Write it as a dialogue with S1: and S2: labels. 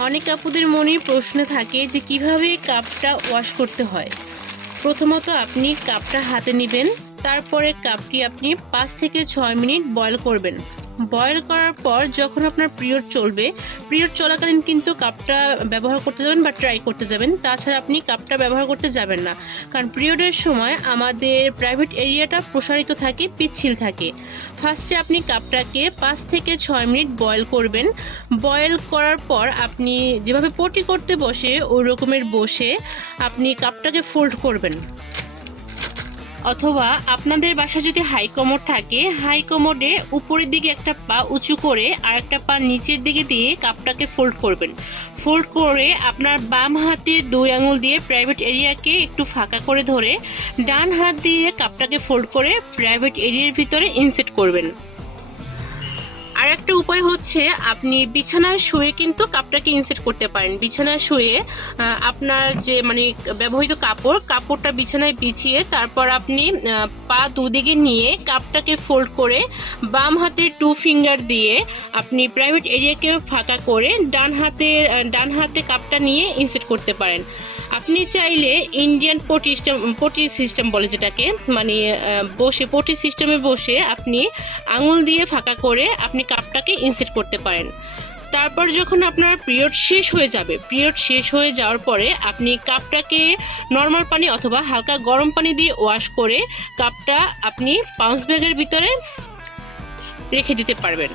S1: অনেক আপুদের মনে প্রশ্ন থাকে যে কীভাবে কাপটা ওয়াশ করতে হয়। প্রথমত আপনি কাপটা হাতে নেবেন, তারপরে কাপটি আপনি পাঁচ থেকে ছয় মিনিট বয়ল করবেন। বয়ল করার পর যখন আপনার পিরিয়ড চলবে, পিরিয়ড চলাকালীন কিন্তু কাপটা ব্যবহার করতে যাবেন বা ট্রাই করতে যাবেন। তাছাড়া আপনি কাপটা ব্যবহার করতে যাবেন না। কারণ পিরিয়ডের সময় আমাদের প্রাইভেট এরিয়াটা প্রসারিত থাকে, পিচ্ছিল থাকে। ফার্স্টে আপনি কাপটাকে পাঁচ থেকে ছয় মিনিট বয়েল করবেন। বয়েল করার পর আপনি যেভাবে পটি করতে বসে, ওই রকমের বসে আপনি কাপটাকে ফোল্ড করবেন। অথবা আপনাদের বাসা যদি হাই কোমর থাকে, হাই কোমরে উপরের দিকে একটা পা উঁচু করে আর একটা পা নিচের দিকে দিয়ে কাপটাকে ফোল্ড করবেন। ফোল্ড করে আপনার বাম হাতের দুই আঙুল দিয়ে প্রাইভেট এরিয়াকে একটু ফাঁকা করে ধরে, ডান হাত দিয়ে কাপটাকে ফোল্ড করে প্রাইভেট এরিয়ার ভিতরে ইনসেট করবেন। আর একটা উপায় হচ্ছে আপনি বিছানায় শুয়ে কিন্তু কাপটাকে ইনসেট করতে পারেন। বিছানায় শুয়ে আপনার যে মানে ব্যবহৃত কাপড়, কাপড়টা বিছানায় বিছিয়ে তারপর আপনি পা দুদিকে নিয়ে কাপটাকে ফোল্ড করে বাম হাতে টু ফিঙ্গার দিয়ে আপনি প্রাইভেট এরিয়াকে ফাঁকা করে ডান হাতে ডান হাতে কাপটা নিয়ে ইনসেট করতে পারেন। আপনি চাইলে Indian potty system potty system বলে যেটাকে মানে বসে পটি সিস্টেমে বসে আপনি আঙুল দিয়ে ফাঁকা করে আপনি কাপটাকে ইনসেট করতে পারেন। তারপর যখন আপনার পিরিয়ড শেষ হয়ে যাবে, পিরিয়ড শেষ হয়ে যাওয়ার পরে আপনি কাপটাকে নর্মাল পানি অথবা হালকা গরম পানি দিয়ে ওয়াশ করে কাপটা আপনি পাউন্স ব্যাগের ভিতরে রেখে দিতে পারবেন।